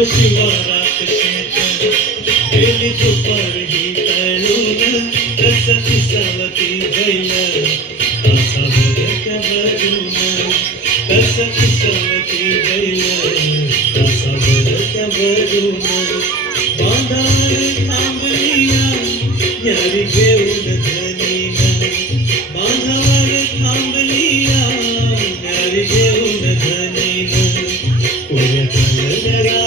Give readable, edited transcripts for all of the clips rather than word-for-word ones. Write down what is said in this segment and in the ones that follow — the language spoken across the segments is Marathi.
शिवारात शेत गेली दुपार ही तळून कस किसावती बैल तासावर त्या बाजून कस किसावती बैल तासावर त्या बाजून बांधावर थांबलिया यारी घेऊन धनीना बांधावर थांबलिया यारी घेऊन धनीना पुऱ्या चालल्या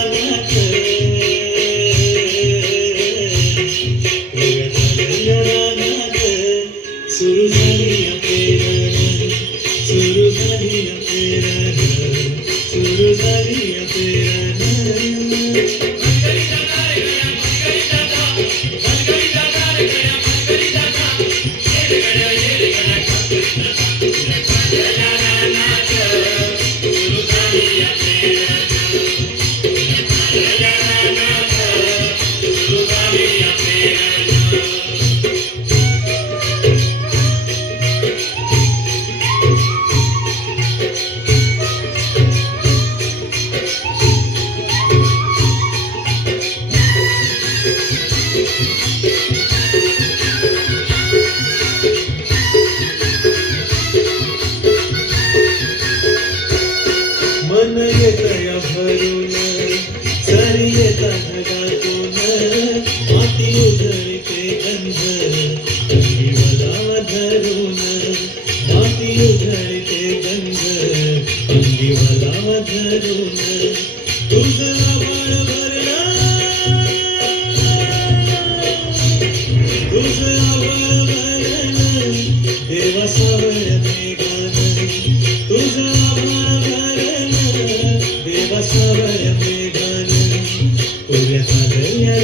सुरू झाली पेरण सुरू झाली पेरण सुरू झाली पेरण मन येतया भरून सरी येता ढगातून माती उधळते गंध अंगी वलावा धरून माती उधळते गंध अंगी वलावा धरून तुझं आभाळ भरला तुझं आभाळ भरलं देवा सावळ मेघानं तुझं आभाळ भरलं देवा सावळ मेघानं पुऱ्या चालल्या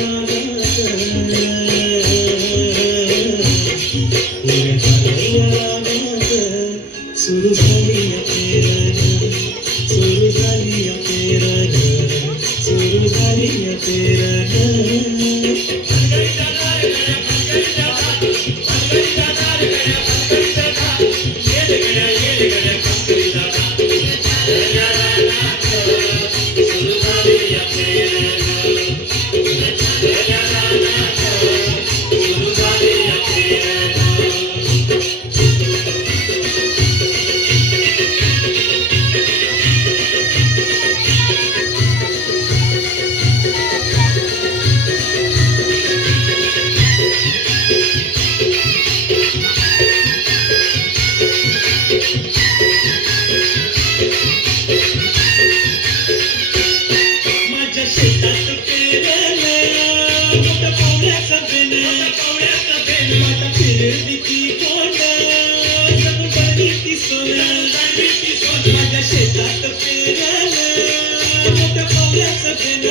पुऱ्या चालल्या सुरू झाली पेरण सुरू झाली पेरण सुरू झाली पेरण शेतात पेरलं मोठं पावण्याचं बेन मोठं फिरली कोण जणू गणिती सोनं माझ्या शेतात पेरलं मोठं पावण्याचं बेन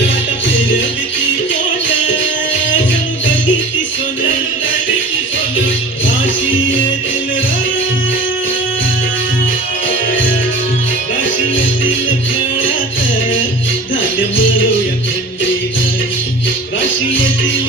मोठं फिरली कोण जणू गणिती सोनं राशी येतील राशी येतील खेळात धान्य मळूया खंडीनं राशी येतील